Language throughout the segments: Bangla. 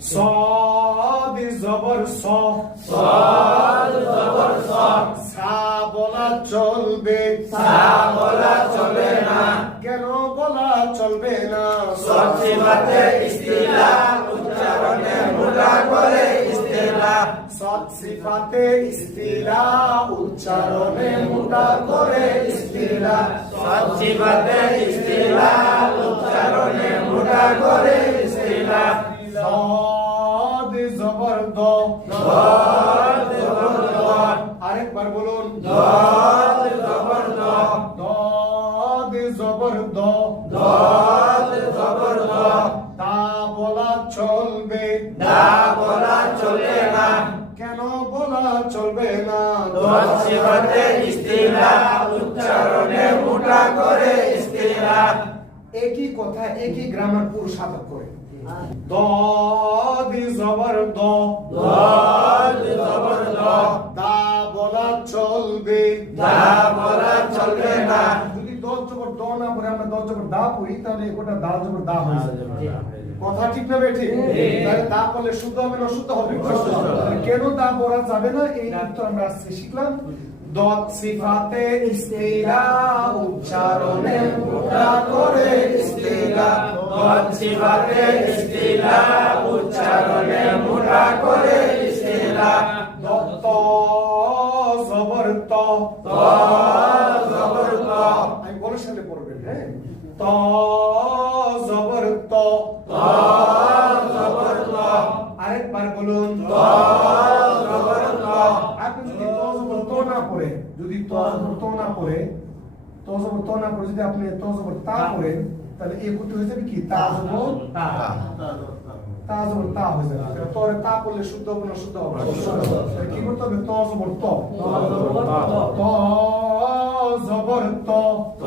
সাদ জবর স। সাদ জবর স। সা বলা চলবে সা বলা চলবে না। কেন বলা চলবে না? সচিবাতে ইস্তিলা উচ্চারণে মোটা করে ইস্তিলা সচিবাতে ইস্তিলা উচ্চারণে মোটা করে ইস্তিলা সচিবাতে ইস্তিলা উচ্চারণে মোটা করে চলবে না। সচিবাতে ইস্তিলা উচ্চারণে মোটা করে ইস্তিলা একই কথা একই গ্রামার পুরুষার্থ করে। দদ জবর দ। জবর দ। দা বলা চলবে। দা বলা চলবে না। যদি দশ জবর দ না পড়ে আমরা দশ জবর দা পড়ি তাহলে গোটা দা জবর দা হয়ে যাবে। কথা ঠিক না বেঠি? তাহলে দা পড়লে শুদ্ধ হবে না অশুদ্ধ হবে? কেন দা পড়া যাবে না? এই উত্তর আমরা আজকে শিখলাম। দত সিফাতে ইস্তিলা উচ্চারণে মোটা করে ইস্তিলা। সচিবাতে ইস্তিলা উচ্চারণে মোটা করে ইস্তিলা। দত্ত জবর ত। ত জবর ত। আমি বলে সাথে পড়বেন হ্যাঁ? ত জবর ত। না পড়ে যদি ত জবর ত না পড়ে ত জবর ত না পড়ে যদি আপনি ত জবর তা পড়েন তাহলে করতে হয়ে যাবে কি? তা জবর? তা। জবর তা হয়ে যাবে। তরে তা পড়লে শুদ্ধ হবে না শুদ্ধ হবে? কি করতে হবে? ত। জবর ত। ত জবর ত। ত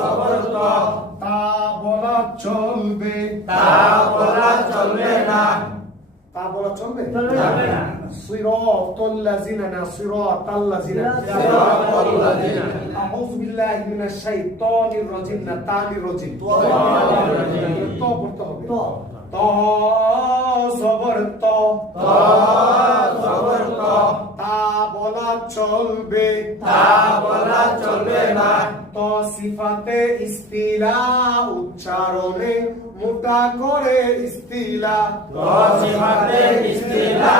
জবর ত। তা বলা চলবে। তা বলা চলবে। তা বলা চলবে চলবে না। সিরাতাল লাযিনা না সিরাতাল লাযিনা সিরাতাল লাযিনা। আউযু বিল্লাহি মিনাশ শাইতানির রাজিম না তানির রাজিম সিফাতে ইস্তিলা উচ্চারণে মোটা করে ইস্তিলা। সচিবাতে ইস্তিলা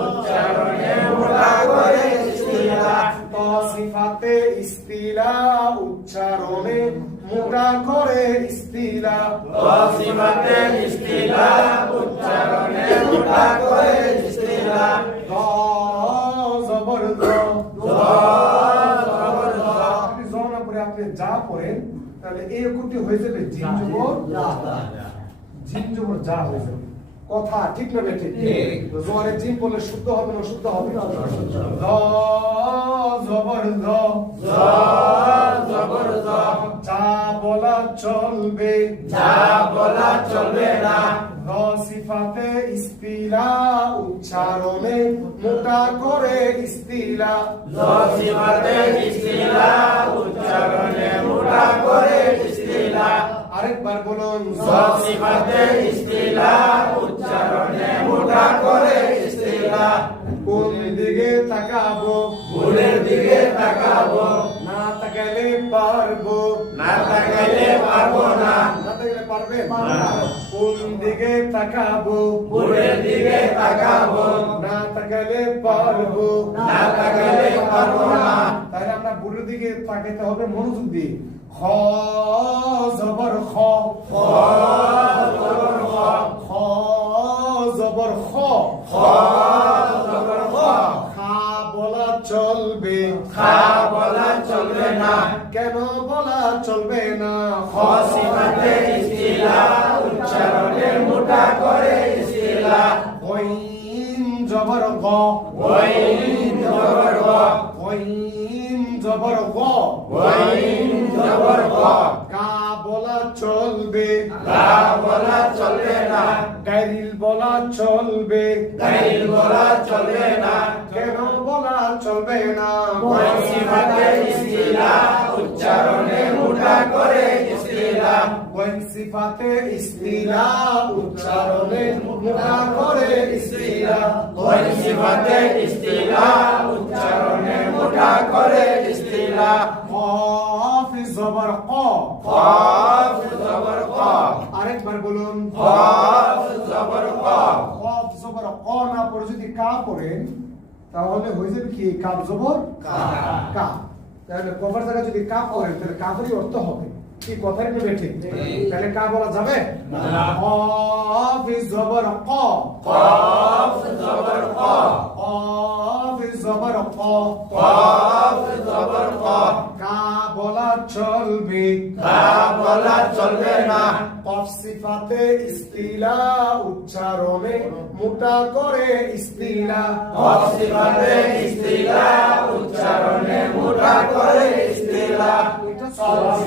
উচ্চারণে মোটা করে ইস্তিলা। সিফাতে ইস্তিলা উচ্চারণে মোটা করে ইস্তিলা। সচিবাতে ইস্তিলা উচ্চারণে মোটা করে ইস্তিলা। হয়ে যাবে জিন জবর জিন জবর যা হয়ে যাবে কথা ঠিক না বেঠে ঠিক। জোয়ারে শুদ্ধ হবে না অশুদ্ধ হবে? দ জবর জবর যা বলা চলবে। যা বলা চলবে না। সিফাতে ইস্তিলা উচ্চারণে মোটা করে ইস্তিলা। ইস্তিলা উচ্চারণে মোটা করে ইস্তিলা। আরেকবার বলুন উচ্চারণে মোটা করে কোন দিকে তাকাবো? ভুলের দিকে তাকাবো। না তাকাইলে পারব। না তাকাইলে পারব না। কোন দিকে তাকাবো? ভুলের দিকে তাকাবো। না তাকাইলে পারব। না তাকাইলে পারব না। তাহলে আমরা বুড়োর দিকে তাকাইতে হবে মনোযোগ দিয়ে। খ জবর খ খ বলা চলবে না। গাইল বলা চলবে। গাইল বলা চলবে না। কেন বলা চলবে না? খসিমাতে ইস্তিলা উচ্চারণে মোটা করে ইস্তিলা। ইস্তিলা ওয়াইন ইস্তিলা উচ্চারণে মোটা করে ইস্তিলা। ওই সিফাতে ইস্তিলা উচ্চারণে মোটা করে ইস্তিলা। কফ জবর ক। কফ জবর ক। আরেকবার বলুন। কফ জবর ক। কফ জবর ক না পড়ে যদি কা পড়েন তাহলে হয়ে যাবে কি? কাপ জবর? কা। কা। তাহলে কফার জায়গায় যদি কা পড়েন তাহলে কাফেরই অর্থ হবে। কি কথাই নেবে ঠিক? তাহলে কা বলা যাবে? না। কফ জবর ক। কফ ইস্তিলা উচ্চারণে মোটা করে ইস্তিলা। কফ সিফাতে ইস্তিলা উচ্চারণে মোটা করে ইস্তিলা। কফ